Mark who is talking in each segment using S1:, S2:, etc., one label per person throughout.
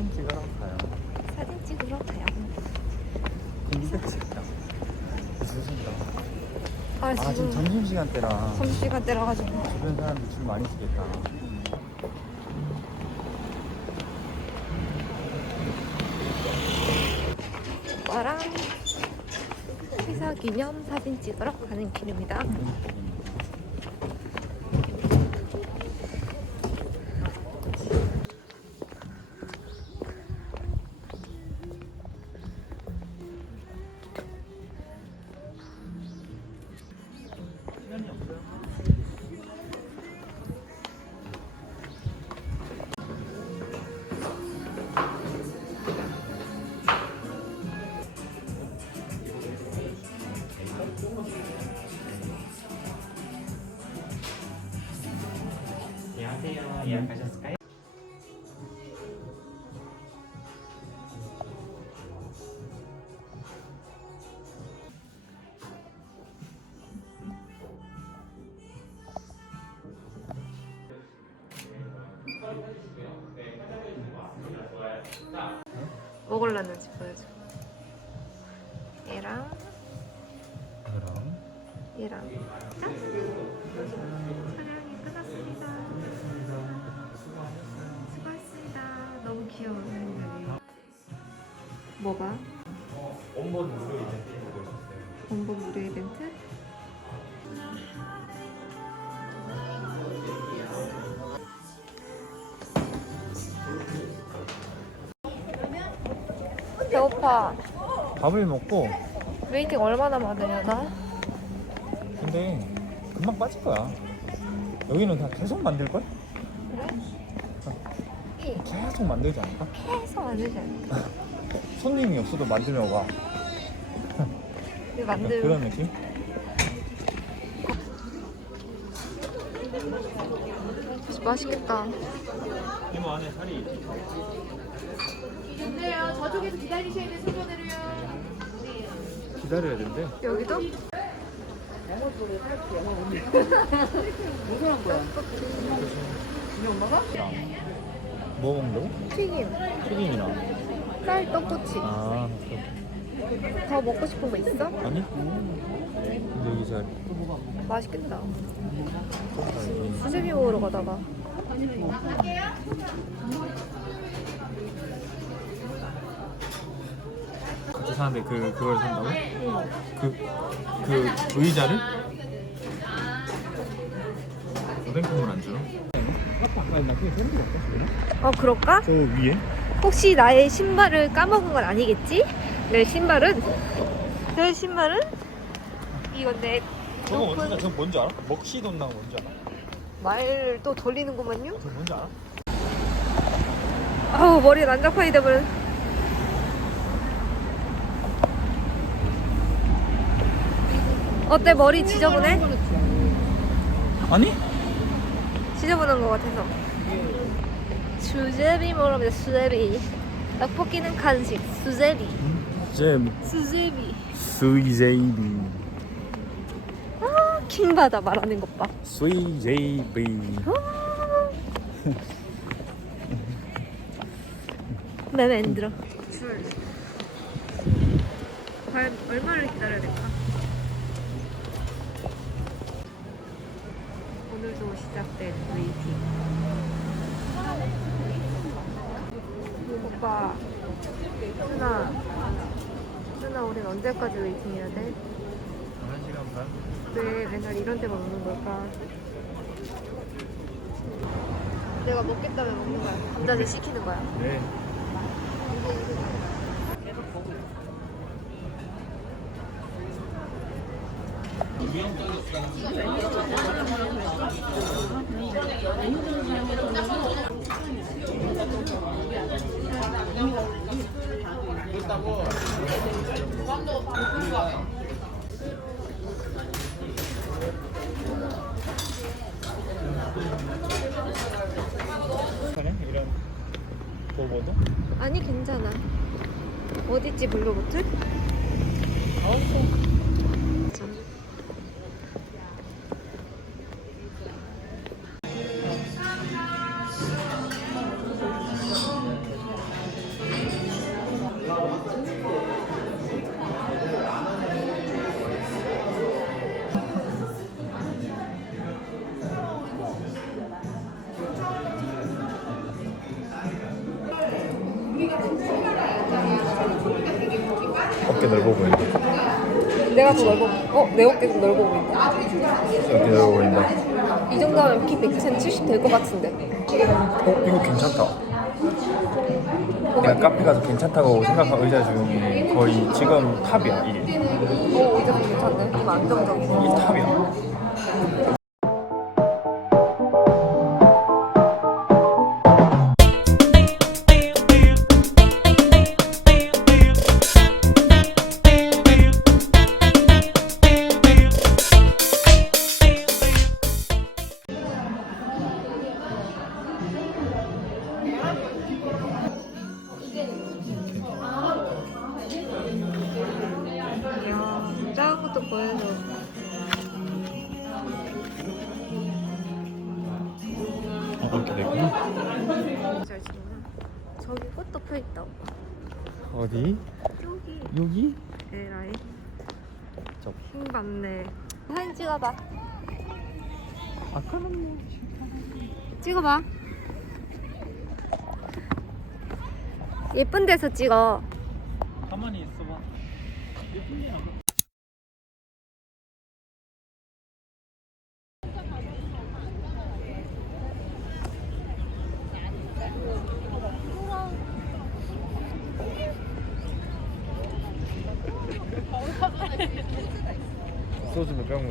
S1: 사진 찍으러 가요. 사진 찍으러 가요. 공백색이야. 무슨다.
S2: 아,
S1: 아 지금
S2: 지금
S1: 점심 시간 때라
S2: 점심시간 때라 가지고
S1: 주변 사람들 줄 많이 쓰겠다.
S2: 오빠랑 회사 기념 사진 찍으러 가는 길입니다. 음. 골랐는지 보여줘. 얘랑
S1: 그럼
S2: 얘랑. 짠! 촬영이 끝났습니다. 수고하셨습니다. 너무 귀여워요. 뭐가?
S3: 원본 무료 이벤
S2: 배고파.
S1: 밥을 먹고
S2: 웨이팅 얼마나 많으려나?
S1: 근데 금방 빠질 거야. 여기는 그냥 계속 만들 걸?
S2: 그래?
S1: 계속 만들지 않을까?
S2: 계속 만들지 않을까?
S1: 손님이 없어도 만들면 와. 약간
S2: 만들
S1: 그런 느낌?
S2: 맛있겠다.
S1: 이모 안에 살이
S4: 네요. 저쪽에서 기다리셔야 돼 순서대로요.
S1: 기다려야 된대.
S2: 여기도?
S1: 뭐 먹는다고?
S2: 튀김,
S1: 튀김이랑.
S2: 쌀, 떡꼬치.
S1: 아,
S2: 더 먹고 싶은 거 있어?
S1: 아니? 근데 여기 잘.
S2: 맛있겠다.
S1: 아, 여기
S2: 수제비 먹으러 가다가.
S1: 같이 사는데 그 그걸 산다고? 그그 의자를? 오뎅콩을 안 주나? 어,
S2: 그럴까?
S1: 저 위에?
S2: 혹시 나의 신발을 까먹은 건 아니겠지? 내 신발은? 내 신발은? 이건데
S1: 저거 뭔지 저거 뭔지 알아? 먹시돈나가 뭔지 알아?
S2: 말 또 돌리는구만요?
S1: 저 뭔지 알아?
S2: 아우 머리에 난장판이 되면 어때? 머리 지저분해?
S1: 아니?
S2: 지저분한 것 같아서. 수제비 먹으면 수제비. 떡볶이는 간식. 수제비.
S1: 잼
S2: 수제비.
S1: 스이제이비.
S2: 아 킹받아 말하는 것봐.
S1: 스이제이비
S2: 맘에 안 들어. 줄. 과연 얼마를 기다려야 될까? 시작된 웨이팅 오빠 순아 순아 우린 언제까지 웨이팅 해야 돼?
S1: 1시간 반?
S2: 왜 맨날 이런 데만 오는 걸까? 내가 먹겠다면 먹는 거야 감자전 시키는 거야
S1: 네 그래? 이런 거 뭐도?
S2: 아니 괜찮아 어딨지 블루보틀? 참. 내가 더 넓어. 어, 내 어깨도 넓어 보인다.
S1: 어깨 넓어 보인다.
S2: 이 정도 하면 키 170 될 것 같은데.
S1: 어 이거 괜찮다. 내가 카페 가서 괜찮다고 생각한 의자 중에 거의 지금 탑이야 이게.
S2: 오, 의자 괜찮네. 좀 안정적이네.
S1: 이 탑이야.
S2: 저기 꽃도 펴있다.
S1: 어디?
S2: 여기.
S1: 여기?
S2: 에라이.
S1: 저.
S2: 힘 받네. 사진 찍어봐.
S1: 아까는 뭐.
S2: 찍어봐. 예쁜 데서 찍어.
S1: 가만히 있어봐. 몇병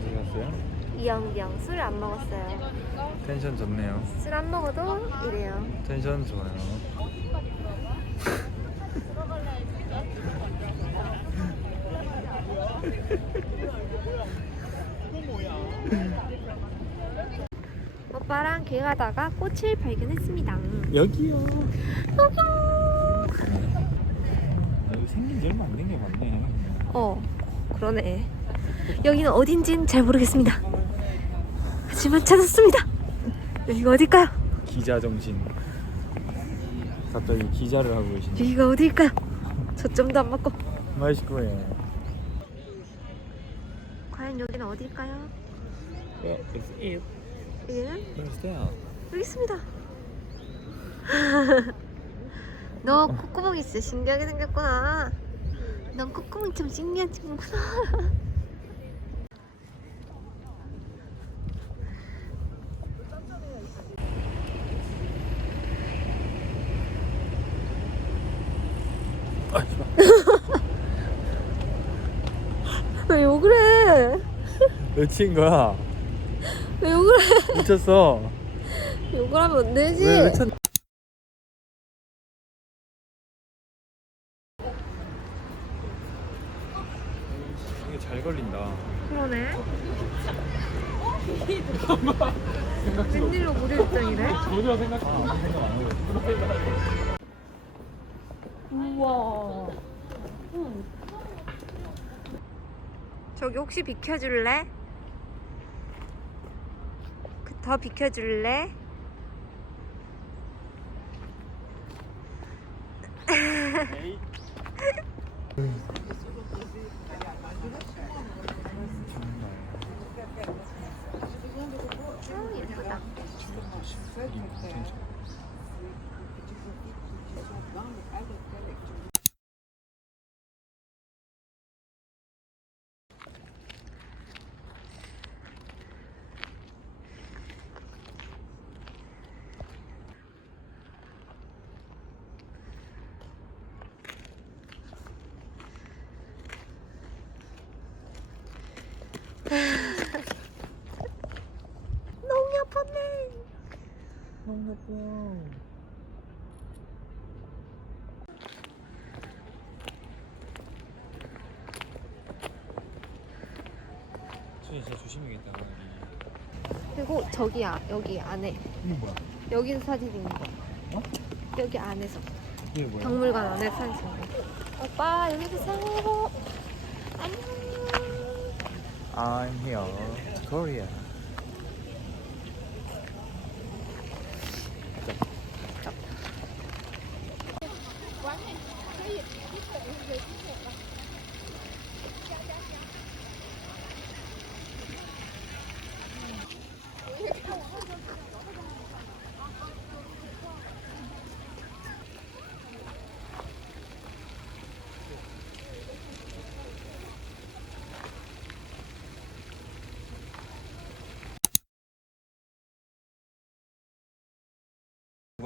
S1: 드셨어요?
S2: 이영경 술 안 먹었어요.
S1: 텐션 좋네요.
S2: 술 안 먹어도 이래요.
S1: 텐션 좋아요.
S2: 오빠랑 길 가다가 꽃을 발견했습니다.
S1: 여기요. 여기 생긴 지 얼마 안 된 게 맞네.
S2: 어, 그러네. 여기는 어딘진 잘 모르겠습니다. 하지만 찾았습니다. 여기가 어딜까요?
S1: 기자 정신. 갑자기 기자를 하고 계시네.
S2: 여기가 어딜까요? 저점도 안 맞고.
S1: 맛있고요.
S2: 과연 여기는 어딜까요?
S1: Yeah, it's it.
S2: 여기는
S1: that?
S2: 여기 있습니다. 너 콧구멍이 진짜 신기하게 생겼구나. 넌 콧구멍이 좀 신기한 친구구나.
S1: 아, 씨발.
S2: 왜 욕을 해?
S1: 왜친 거야?
S2: 왜 욕을 해?
S1: 미쳤어.
S2: 욕을 하면 안 되지.
S1: 왜, 왜 쳤? 이게 잘 걸린다.
S2: 그러네. 웬일로 무료 입장이래?
S1: 전혀 생각 안 생각 안 하고.
S2: 우와. 저기 혹시 비켜줄래? 그더 비켜줄래? 어, 예쁘다. 너무 아팠네.
S1: 너무 예뻐. 진짜 조심해야겠다.
S2: 그리고 저기야 여기 안에
S1: 이게 뭐야?
S2: 여기서 사진 찍는 거.
S1: 어?
S2: 여기 안에서
S1: 이게 뭐야?
S2: 박물관 안에 사진 찍는 거. 오빠 여기 보세요. 안녕.
S1: I'm here, Korea.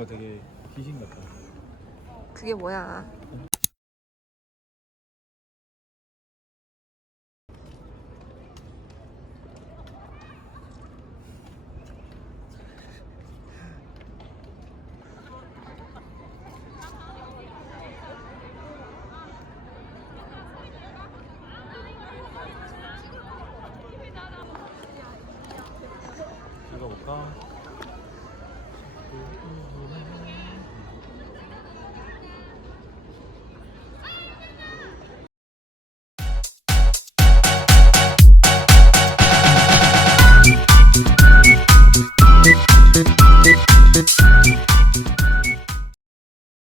S1: 뭔가 되게 귀신 같다.
S2: 그게 뭐야?
S1: 읽어볼까? Mm-hmm.